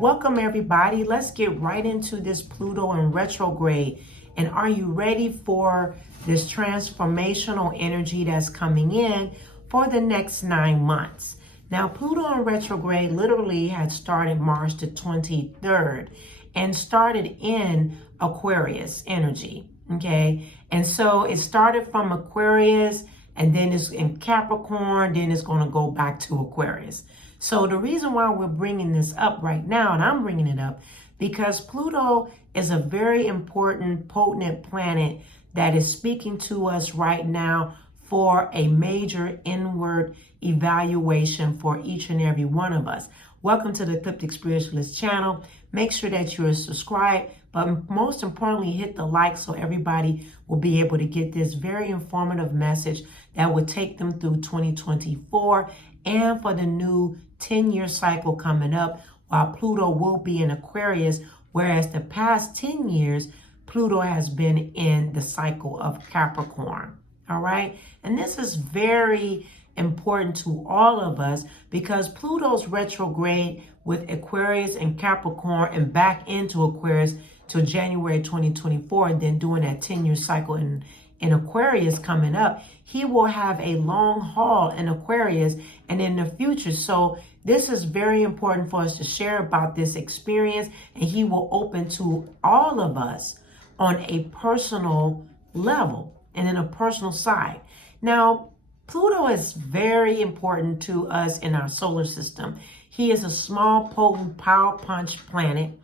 Welcome everybody. Let's get right into this Pluto in retrograde. And are you ready for this transformational energy that's coming in for the next 9 months? Now, Pluto in retrograde literally had started March the 23rd and started in Aquarius energy, okay? And so it started from Aquarius and then it's in Capricorn, then it's going to go back to Aquarius. So the reason why we're bringing this up right now, and I'm bringing it up, because Pluto is a very important, potent planet that is speaking to us right now for a major inward evaluation for each and every one of us. Welcome to the Ecliptic Spiritualist channel. Make sure that you're subscribed, but most importantly, hit the like so everybody will be able to get this very informative message that will take them through 2024 and for the new 10-year cycle coming up, while Pluto will be in Aquarius, whereas the past 10 years, Pluto has been in the cycle of Capricorn. All right. And this is very important to all of us because Pluto's retrograde with Aquarius and Capricorn and back into Aquarius till January 2024, and then doing that 10-year cycle in Aquarius coming up, he will have a long haul in Aquarius and in the future. So this is very important for us to share about this experience, and he will open to all of us on a personal level and in a personal side. Now, Pluto is very important to us in our solar system. He is a small, potent, power punch planet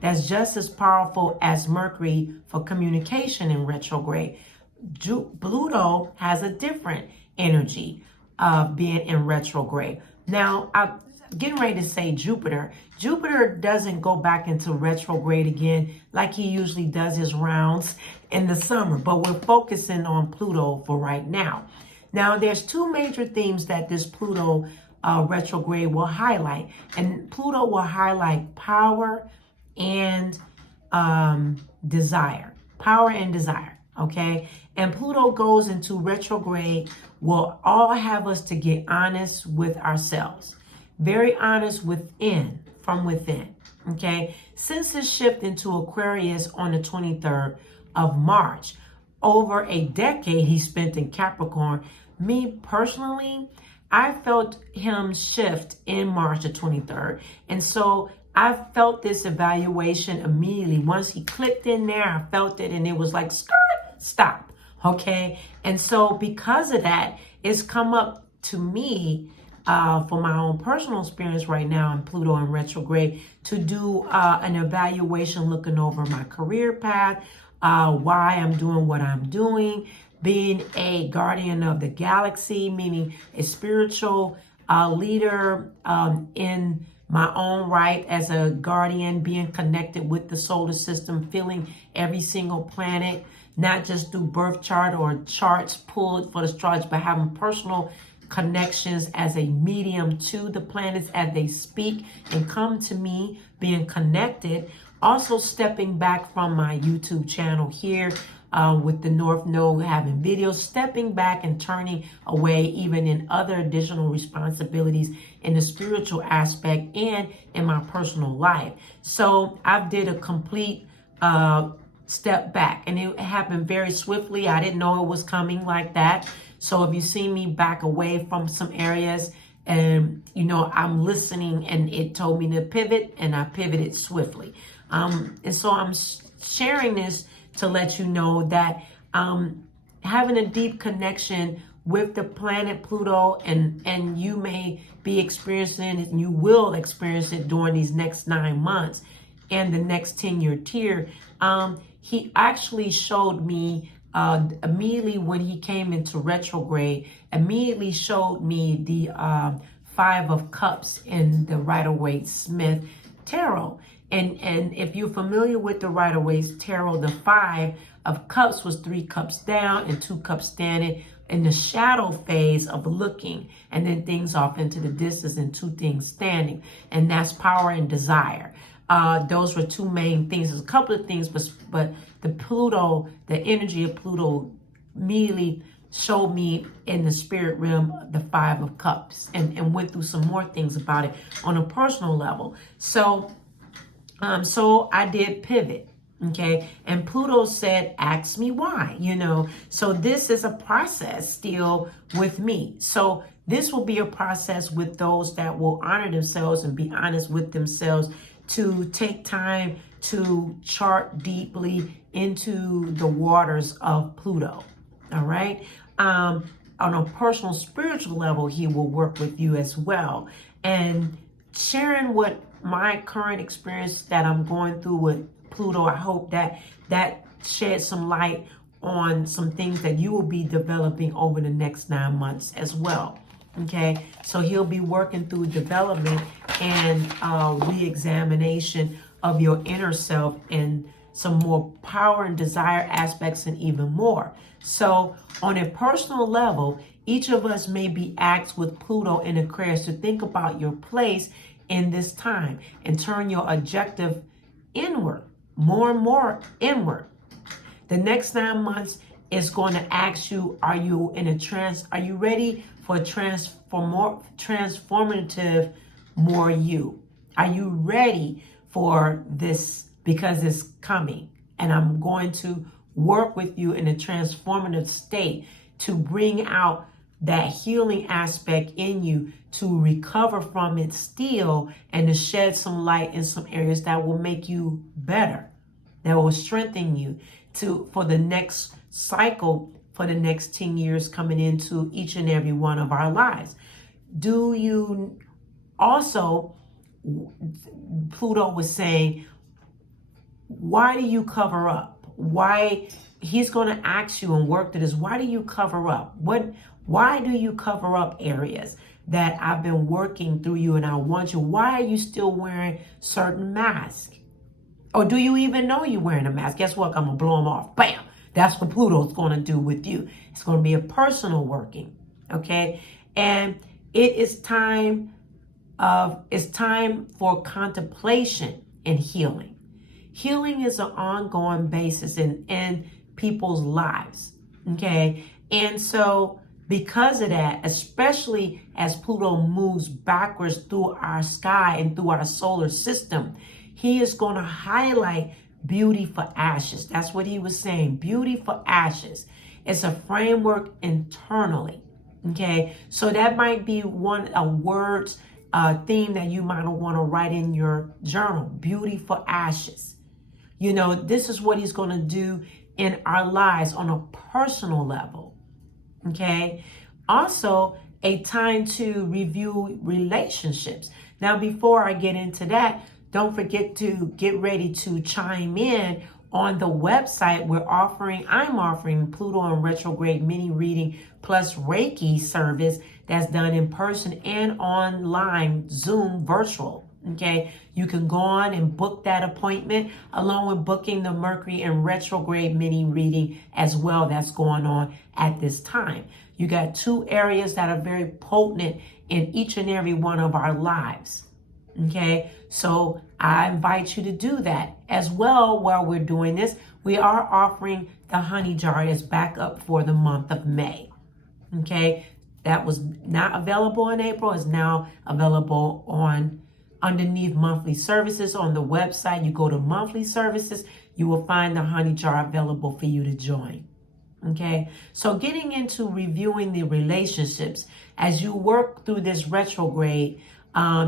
that's just as powerful as Mercury for communication in retrograde. Pluto has a different energy of being in retrograde. Now, I'm getting ready to say Jupiter. Jupiter doesn't go back into retrograde again like he usually does his rounds in the summer, but we're focusing on Pluto for right now. Now, there's two major themes that this Pluto retrograde will highlight, and Pluto will highlight power and desire. Power and desire, okay? And Pluto goes into retrograde will all have us to get honest with ourselves. Very honest from within, okay? Since his shift into Aquarius on the 23rd of March, over a decade he spent in Capricorn. Me personally, I felt him shift in March the 23rd. And so I felt this evaluation immediately. Once he clicked in there, I felt it and it was like, stop, okay? And so because of that, it's come up to me for my own personal experience right now in Pluto in retrograde to do an evaluation looking over my career path, why I'm doing what I'm doing, being a guardian of the galaxy, meaning a spiritual leader in my own right as a guardian, being connected with the solar system, feeling every single planet, not just through birth chart or charts pulled for the astrology, but having personal connections as a medium to the planets as they speak and come to me, being connected. Also stepping back from my YouTube channel here with the North Node, having videos, stepping back and turning away even in other additional responsibilities in the spiritual aspect and in my personal life. So I did a complete step back, and it happened very swiftly. I didn't know it was coming like that. So if you see me back away from some areas, and I'm listening, and it told me to pivot, and I pivoted swiftly. And so I'm sharing this to let you know that having a deep connection with the planet Pluto, and you may be experiencing it, and you will experience it during these next 9 months and the next 10-year tier. He actually showed me immediately when he came into retrograde, immediately showed me the Five of Cups in the Rider-Waite-Smith Tarot. And if you're familiar with the Rider-Waite Tarot, the Five of Cups was 3 cups down and 2 cups standing in the shadow phase of looking, and then things off into the distance and 2 things standing. And that's power and desire. Those were 2 main things. There's a couple of things, but the Pluto, the energy of Pluto immediately showed me in the spirit realm the Five of Cups, and went through some more things about it on a personal level. So I did pivot. Okay. And Pluto said, ask me why, So this is a process still with me. So this will be a process with those that will honor themselves and be honest with themselves, to take time to chart deeply into the waters of Pluto. All right. On a personal spiritual level, he will work with you as well. And sharing what my current experience that I'm going through with Pluto, I hope that sheds some light on some things that you will be developing over the next 9 months as well. Okay, so he'll be working through development and re-examination of your inner self and some more power and desire aspects and even more. So on a personal level, each of us may be asked with Pluto in Aquarius to think about your place in this time and turn your objective inward, more and more inward. The next 9 months is going to ask you, are you ready for a transformative more you? Are you ready for this? Because it's coming, and I'm going to work with you in a transformative state to bring out that healing aspect in you, to recover from it still, and to shed some light in some areas that will make you better, that will strengthen you for the next cycle, for the next 10 years coming into each and every one of our lives. Do you also, Pluto was saying, why do you cover up? Why? He's going to ask you and work through this. Why do you cover up? Why do you cover up areas that I've been working through you and I want you? Why are you still wearing certain masks? Or do you even know you're wearing a mask? Guess what? I'm going to blow them off. Bam! That's what Pluto's going to do with you. It's going to be a personal working. Okay? And it's time for contemplation and healing. Healing is an ongoing basis in people's lives. Okay? And so because of that, especially as Pluto moves backwards through our sky and through our solar system, he is going to highlight beauty for ashes. That's what he was saying. Beauty for ashes. It's a framework internally. Okay. So that might be theme that you might want to write in your journal. Beauty for ashes. This is what he's going to do in our lives on a personal level. Okay. Also, a time to review relationships. Now, before I get into that, don't forget to get ready to chime in on the website. I'm offering Pluto and retrograde mini reading plus Reiki service that's done in person and online, Zoom, virtual. Okay, you can go on and book that appointment along with booking the Mercury and retrograde mini reading as well that's going on at this time. You got 2 areas that are very potent in each and every one of our lives. Okay, so I invite you to do that as well. While we're doing this, we are offering the honey jar is back up for the month of May. Okay, that was not available in April, is now available underneath monthly services on the website. You go to monthly services, you will find the honey jar available for you to join. Okay, so getting into reviewing the relationships as you work through this retrograde,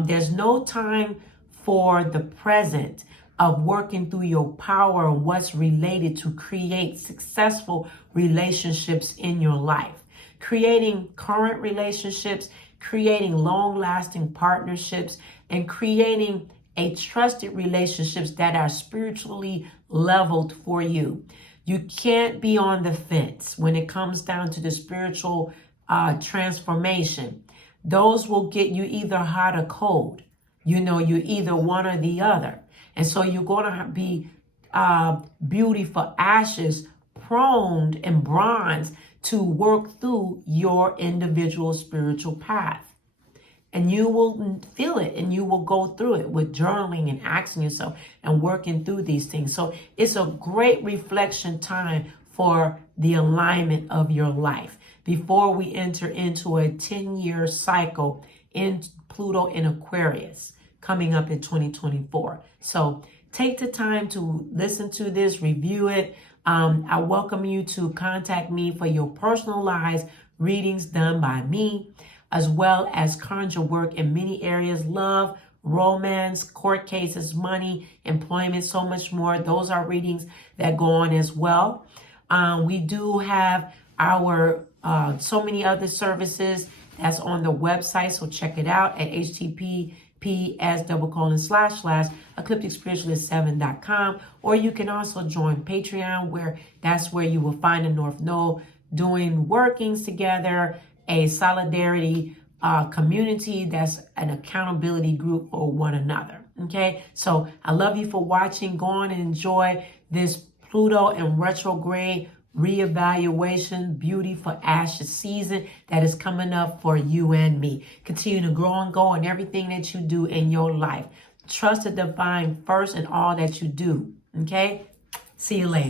there's no time for the present of working through your power and what's related to create successful relationships in your life. Creating current relationships, creating long-lasting partnerships, and creating a trusted relationships that are spiritually leveled for you. You can't be on the fence when it comes down to the spiritual transformation. Those will get you either hot or cold. You're either one or the other. And so you're going to be beauty for ashes, prone and bronze to work through your individual spiritual path. And you will feel it and you will go through it with journaling and asking yourself and working through these things. So it's a great reflection time for the alignment of your life. before we enter into a 10-year cycle in Pluto in Aquarius coming up in 2024. So take the time to listen to this, review it. I welcome you to contact me for your personalized readings done by me, as well as conjure work in many areas: love, romance, court cases, money, employment, so much more. Those are readings that go on as well. We do have our so many other services that's on the website, so check it out at https://eclipticspiritualist7.com, or you can also join Patreon, where you will find the North Node doing workings together, a solidarity community that's an accountability group for one another. Okay, so I love you for watching. Go on and enjoy this Pluto and retrograde reevaluation, beauty for ashes season that is coming up for you and me. Continue to grow and go in everything that you do in your life. Trust the divine first in all that you do. Okay, see you later.